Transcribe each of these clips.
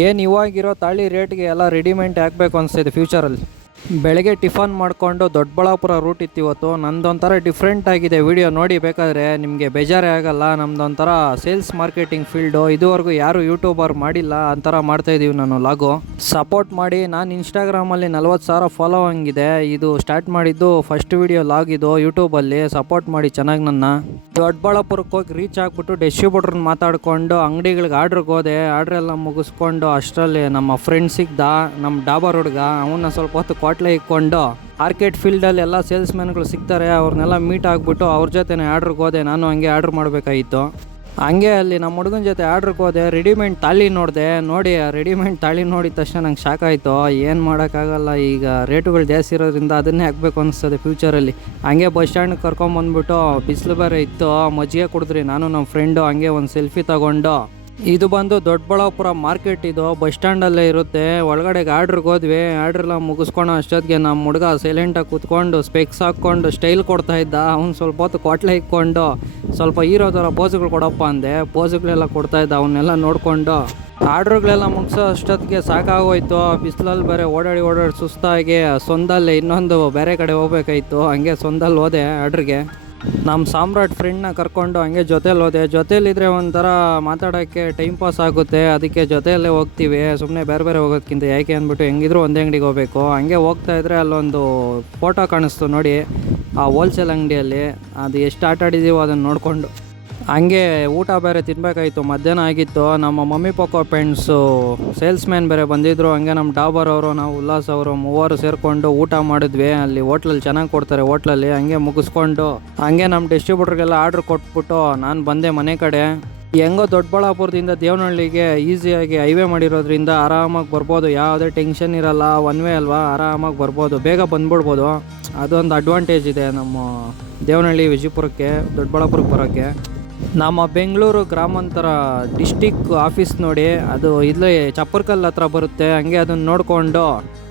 ಏನು ಇವಾಗಿರೋ ತಾಳಿ ರೇಟ್ಗೆ ಎಲ್ಲ ರೆಡಿಮೇಡ್ ಹಾಕಬೇಕು ಅನಿಸ್ತಿದೆ ಫ್ಯೂಚರಲ್ಲಿ. ಬೆಳಗ್ಗೆ ಟಿಫನ್ ಮಾಡಿಕೊಂಡು ದೊಡ್ಡಬಳ್ಳಾಪುರ ರೂಟ್ ಇತ್ತು ಇವತ್ತು. ನಂದೊಂಥರ ಡಿಫ್ರೆಂಟ್ ಆಗಿದೆ. ವಿಡಿಯೋ ನೋಡಿ ಬೇಕಾದರೆ ನಿಮಗೆ ಬೇಜಾರೇ ಆಗಲ್ಲ. ನಮ್ಮದೊಂಥರ ಸೇಲ್ಸ್ ಮಾರ್ಕೆಟಿಂಗ್ ಫೀಲ್ಡು. ಇದುವರೆಗೂ ಯಾರು ಯೂಟ್ಯೂಬರ್ ಮಾಡಿಲ್ಲ, ಅಂಥರ ಮಾಡ್ತಾಯಿದ್ದೀವಿ ನಾನು ಲಾಗು. ಸಪೋರ್ಟ್ ಮಾಡಿ. ನಾನು ಇನ್ಸ್ಟಾಗ್ರಾಮಲ್ಲಿ 40,000 ಫಾಲೋವಿಂಗ್ ಇದೆ. ಇದು ಸ್ಟಾರ್ಟ್ ಮಾಡಿದ್ದು ಫಸ್ಟ್ ವಿಡಿಯೋ ಲಾಗ್ ಇದು ಯೂಟ್ಯೂಬಲ್ಲಿ. ಸಪೋರ್ಟ್ ಮಾಡಿ ಚೆನ್ನಾಗಿ. ನನ್ನ ದೊಡ್ಡಬಳ್ಳಾಪುರಕ್ಕೆ ಹೋಗಿ ರೀಚ್ ಆಗಿಬಿಟ್ಟು ಡಿಸ್ಟ್ರಿಬ್ಯೂಟ್ರನ್ನ ಮಾತಾಡಿಕೊಂಡು ಅಂಗಡಿಗಳಿಗೆ ಆರ್ಡ್ರಿಗೆ ಹೋದೆ. ಆರ್ಡ್ರೆಲ್ಲ ಮುಗಿಸ್ಕೊಂಡು ಅಷ್ಟರಲ್ಲಿ ನಮ್ಮ ಫ್ರೆಂಡ್ ಸಿಗ್ದ, ನಮ್ಮ ಡಾಬರ್ ಹುಡುಗ. ಅವನ್ನ ಸ್ವಲ್ಪ ಹೊತ್ತು ಕ್ವಾಟ್ಲೆ ಇಕ್ಕೊಂಡು ಮಾರ್ಕೆಟ್ ಫೀಲ್ಡಲ್ಲಿ ಎಲ್ಲ ಸೇಲ್ಸ್ ಮ್ಯಾನ್ಗಳು ಸಿಗ್ತಾರೆ, ಅವ್ರನ್ನೆಲ್ಲ ಮೀಟ್ ಆಗಿಬಿಟ್ಟು ಅವ್ರ ಜೊತೆ ಆರ್ಡ್ರಿಗೆ ಹೋದೆ. ನಾನು ಹಂಗೆ ಆರ್ಡ್ರ್ ಮಾಡಬೇಕಾಗಿತ್ತು. ಹಂಗೆ ಅಲ್ಲಿ ನಮ್ಮ ಹುಡುಗನ ಜೊತೆ ಆರ್ಡ್ರಿಗೆ ಹೋದೆ. ರೆಡಿಮೇಡ್ ತಾಳಿ ನೋಡಿದೆ. ನೋಡಿ ಆ ರೆಡಿಮೇಡ್ ತಾಳಿ ನೋಡಿದ ತಕ್ಷಣ ನಂಗೆ ಶಾಕ್ ಆಯಿತು. ಏನು ಮಾಡೋಕ್ಕಾಗಲ್ಲ, ಈಗ ರೇಟುಗಳು ಜಾಸ್ತಿ ಇರೋದ್ರಿಂದ ಅದನ್ನೇ ಹಾಕಬೇಕು ಅನಿಸ್ತದೆ ಫ್ಯೂಚರಲ್ಲಿ. ಹಂಗೆ ಬಸ್ ಸ್ಟ್ಯಾಂಡ್ಗೆ ಕರ್ಕೊಂಬಂದ್ಬಿಟ್ಟು ಬಿಸಿಲು ಬೇರೆ ಇತ್ತು, ಮಜ್ಜಿಗೆ ಕುಡಿದ್ರಿ ನಾನು ನಮ್ಮ ಫ್ರೆಂಡು. ಹಂಗೆ ಒಂದು ಸೆಲ್ಫಿ ತಗೊಂಡು. ಇದು ಬಂದು ದೊಡ್ಡಬಳ್ಳಾಪುರ ಮಾರ್ಕೆಟ್. ಇದು ಬಸ್ ಸ್ಟ್ಯಾಂಡಲ್ಲೇ ಇರುತ್ತೆ. ಒಳಗಡೆಗೆ ಆರ್ಡ್ರಿಗೆ ಹೋದ್ವಿ. ಆರ್ಡ್ರೆಲ್ಲ ಮುಗಿಸ್ಕೊಳೋ ಅಷ್ಟೊತ್ತಿಗೆ ನಮ್ಮ ಹುಡುಗ ಸೈಲೆಂಟಾಗಿ ಕೂತ್ಕೊಂಡು ಸ್ಪೆಕ್ಸ್ ಹಾಕ್ಕೊಂಡು ಸ್ಟೈಲ್ ಕೊಡ್ತಾಯಿದ್ದ. ಅವ್ನು ಸ್ವಲ್ಪ ಹೊತ್ತು ಕ್ವಾಟ್ಲೆ ಇಕ್ಕೊಂಡು ಸ್ವಲ್ಪ ಹೀರೋ ಥರ ಪೋಸ್ಗಳು ಕೊಡಪ್ಪ ಅಂದೆ. ಪೋಸ್ಗಳೆಲ್ಲ ಕೊಡ್ತಾಯಿದ್ದ. ಅವನ್ನೆಲ್ಲ ನೋಡಿಕೊಂಡು ಆರ್ಡ್ರುಗಳೆಲ್ಲ ಮುಗಿಸೋ ಅಷ್ಟೊತ್ತಿಗೆ ಸಾಕಾಗೋಯ್ತು. ಬಿಸಿಲಲ್ಲಿ ಬೇರೆ ಓಡಾಡಿ ಸುಸ್ತಾಗಿ ಸೊಂದಲ್ಲಿ ಇನ್ನೊಂದು ಬೇರೆ ಕಡೆ ಹೋಗ್ಬೇಕಾಯ್ತು. ಹಂಗೆ ಸೊಂದಲ್ಲಿ ಹೋದೆ ಆರ್ಡ್ರಿಗೆ. ನಮ್ಮ ಸಾಮ್ರಾಟ್ ಫ್ರೆಂಡ್ನ ಕರ್ಕೊಂಡು ಹಂಗೆ ಜೊತೇಲಿ ಹೋದೆ. ಜೊತೇಲಿದ್ದರೆ ಒಂಥರ ಮಾತಾಡೋಕ್ಕೆ ಟೈಮ್ ಪಾಸ್ ಆಗುತ್ತೆ. ಅದಕ್ಕೆ ಜೊತೆಯಲ್ಲೇ ಹೋಗ್ತೀವಿ, ಸುಮ್ಮನೆ ಬೇರೆ ಬೇರೆ ಹೋಗೋದಕ್ಕಿಂತ. ಯಾಕೆ ಅಂದ್ಬಿಟ್ಟು ಹೆಂಗಿದ್ರು ಒಂದೇ ಅಂಗಡಿಗೆ ಹೋಗಬೇಕು. ಹಂಗೆ ಹೋಗ್ತಾಯಿದ್ರೆ ಅಲ್ಲೊಂದು ಫೋಟೋ ಕಾಣಿಸ್ತು ನೋಡಿ, ಆ ಹೋಲ್ಸೇಲ್ ಅಂಗಡಿಯಲ್ಲಿ. ಅದು ಎಷ್ಟು ಆಟ ಆಡಿದ್ದೀವೋ ಅದನ್ನು ನೋಡಿಕೊಂಡು ಹಂಗೆ ಊಟ ಬೇರೆ ತಿನ್ನಬೇಕಾಯ್ತು. ಮಧ್ಯಾಹ್ನ ಆಗಿತ್ತು. ನಮ್ಮ ಮಮ್ಮಿ ಪಕ್ಕೋ ಫ್ರೆಂಡ್ಸು ಸೇಲ್ಸ್ ಮ್ಯಾನ್ ಬೇರೆ ಬಂದಿದ್ದರು. ಹಂಗೆ ನಮ್ಮ ಡಾಬರ್ ಅವರು, ನಾವು ಉಲ್ಲಾಸ್ ಅವರು ಮೂವರು ಸೇರಿಕೊಂಡು ಊಟ ಮಾಡಿದ್ವಿ. ಅಲ್ಲಿ ಹೋಟ್ಲಲ್ಲಿ ಚೆನ್ನಾಗಿ ಕೊಡ್ತಾರೆ ಹೋಟ್ಲಲ್ಲಿ. ಹಂಗೆ ಮುಗಿಸ್ಕೊಂಡು ಹಂಗೆ ನಮ್ಮ ಡಿಸ್ಟ್ರಿಬ್ಯೂಟ್ರಿಗೆಲ್ಲ ಆರ್ಡ್ರ್ ಕೊಟ್ಬಿಟ್ಟು ನಾನು ಬಂದೆ ಮನೆ ಕಡೆ. ಹೆಂಗೋ ದೊಡ್ಡಬಳ್ಳಾಪುರದಿಂದ ದೇವನಹಳ್ಳಿಗೆ ಈಸಿಯಾಗಿ ಹೈವೇ ಮಾಡಿರೋದ್ರಿಂದ ಆರಾಮಾಗಿ ಬರ್ಬೋದು. ಯಾವುದೇ ಟೆನ್ಷನ್ ಇರಲ್ಲ. ಒನ್ ವೇ ಅಲ್ವಾ, ಆರಾಮಾಗಿ ಬರ್ಬೋದು, ಬೇಗ ಬಂದ್ಬಿಡ್ಬೋದು. ಅದೊಂದು ಅಡ್ವಾಂಟೇಜ್ ಇದೆ ನಮ್ಮ ದೇವನಹಳ್ಳಿ ವಿಜಯಪುರಕ್ಕೆ, ದೊಡ್ಡಬಳ್ಳಾಪುರಕ್ಕೆ ಬರೋಕ್ಕೆ. ನಮ್ಮ ಬೆಂಗಳೂರು ಗ್ರಾಮಾಂತರ ಡಿಸ್ಟಿಕ್ ಆಫೀಸ್ ನೋಡಿ, ಅದು ಇಲ್ಲೇ ಚಪ್ಪರ್ಕಲ್ ಹತ್ರ ಬರುತ್ತೆ. ಹಂಗೆ ಅದನ್ನು ನೋಡಿಕೊಂಡು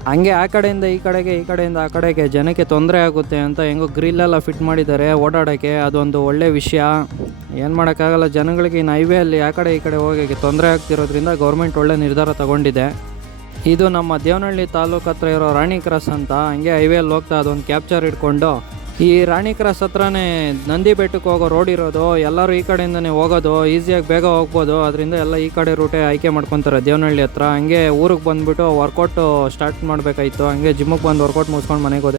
ಹಂಗೆ ಆ ಕಡೆಯಿಂದ ಈ ಕಡೆಗೆ, ಈ ಕಡೆಯಿಂದ ಆ ಕಡೆಗೆ ಜನಕ್ಕೆ ತೊಂದರೆ ಆಗುತ್ತೆ ಅಂತ ಹೆಂಗೋ ಗ್ರಿಲ್ಲೆಲ್ಲ ಫಿಟ್ ಮಾಡಿದ್ದಾರೆ ಓಡಾಡೋಕ್ಕೆ. ಅದೊಂದು ಒಳ್ಳೆ ವಿಷಯ. ಏನು ಮಾಡೋಕ್ಕಾಗಲ್ಲ, ಜನಗಳಿಗೆ ಇನ್ನು ಹೈವೇಯಲ್ಲಿ ಆ ಕಡೆ ಈ ಕಡೆ ಹೋಗೋಕ್ಕೆ ತೊಂದರೆ ಆಗ್ತಿರೋದ್ರಿಂದ ಗೌರ್ಮೆಂಟ್ ಒಳ್ಳೆ ನಿರ್ಧಾರ ತಗೊಂಡಿದೆ. ಇದು ನಮ್ಮ ದೇವನಹಳ್ಳಿ ತಾಲೂಕು ಹತ್ರ ಇರೋ ರಾಣಿ ಕ್ರಾಸ್ ಅಂತ. ಹಂಗೆ ಹೈವೇಯಲ್ಲಿ ಹೋಗ್ತಾ ಅದೊಂದು ಕ್ಯಾಪ್ಚರ್ ಇಟ್ಕೊಂಡು, ಈ ರಾಣಿ ಕ್ರಾಸ್ ಹತ್ರನೇ ನಂದಿ ಬೆಟ್ಟಕ್ಕೆ ಹೋಗೋ ರೋಡ್ ಇರೋದು. ಎಲ್ಲರೂ ಈ ಕಡೆಯಿಂದನೇ ಹೋಗೋದು, ಈಸಿಯಾಗಿ ಬೇಗ ಹೋಗ್ಬೋದು. ಅದರಿಂದ ಎಲ್ಲ ಈ ಕಡೆ ರೂಟೇ ಆಯ್ಕೆ ಮಾಡ್ಕೊತಾರೆ ದೇವನಹಳ್ಳಿ ಹತ್ರ. ಹಂಗೆ ಊರಿಗೆ ಬಂದುಬಿಟ್ಟು ವರ್ಕೌಟು ಸ್ಟಾರ್ಟ್ ಮಾಡಬೇಕಾಯ್ತು. ಹಂಗೆ ಜಿಮ್ಮಿಗೆ ಬಂದು ವರ್ಕೌಟ್ ಮುಗಿಸ್ಕೊಂಡು ಮನೆಗೆ ಹೋದೆ.